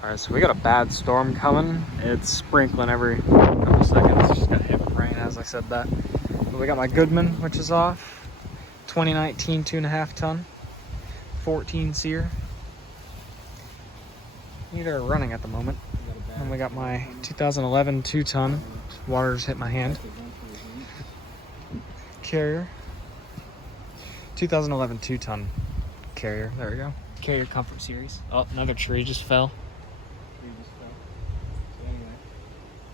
Alright, so we got a bad storm coming. It's sprinkling every couple seconds. Just got hit with rain as I said that. But we got my Goodman, which is off. 2019 2.5 ton. 14 seer. Neither are running at the moment. And we got my 2011 2 ton. Water's hit my hand. Carrier. 2011 2 ton carrier. There we go. Carrier Comfort Series. Oh, another tree just fell. So anyway,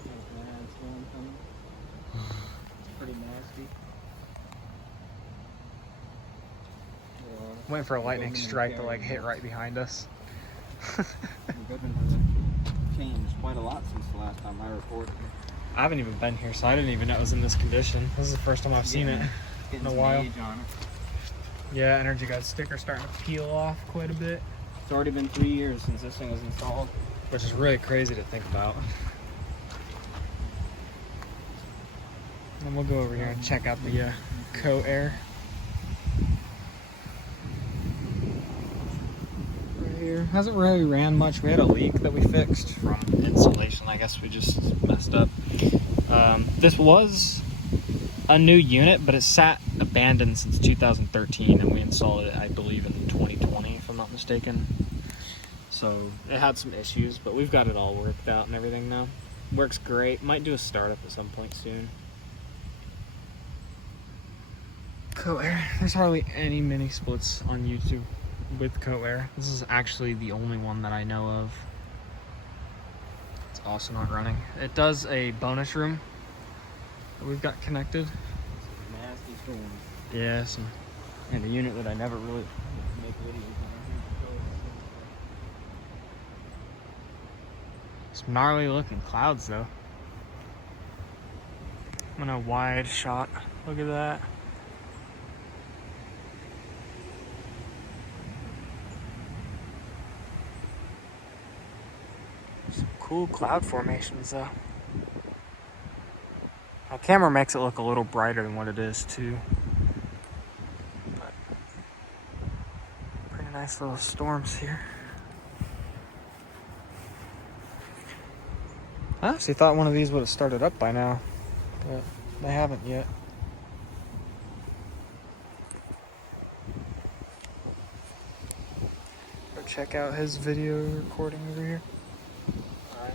got a bad storm coming. It's pretty nasty. Waiting for a lightning strike to like hit right behind us. The Goodman has changed quite a lot since the last time I reported. I haven't even been here, so I didn't even know it was in this condition. This is the first time I've seen it in a while. Age on it. Yeah, Energy Guide sticker starting to peel off quite a bit. It's already been 3 years since this thing was installed. Which is really crazy to think about. And we'll go over here and check out the Co-Air. Right here. Hasn't really ran much. We had a leak that we fixed from insulation. I guess we just messed up. This was a new unit, but it sat abandoned since 2013, and we installed it, I believe, in 2020, if I'm not mistaken. So it had some issues, but we've got it all worked out and everything now. Works great. Might do a startup at some point soon. Co-Air. There's hardly any mini splits on YouTube with Co-Air. This is actually the only one that I know of. It's also not running. It does a bonus room that we've got connected. Nasty storm. Yes, and a unit that I never really Make videos on. Some gnarly looking clouds though. I'm in a wide shot. Look at that. Some cool cloud formations though. My camera makes it look a little brighter than what it is too. But pretty nice little storms here. I actually thought one of these would have started up by now, but they haven't yet. Go check out his video recording over here. Alright.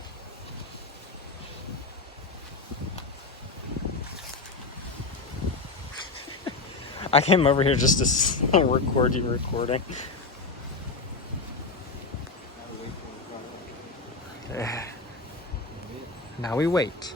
I came over here just to record you recording. Now we wait.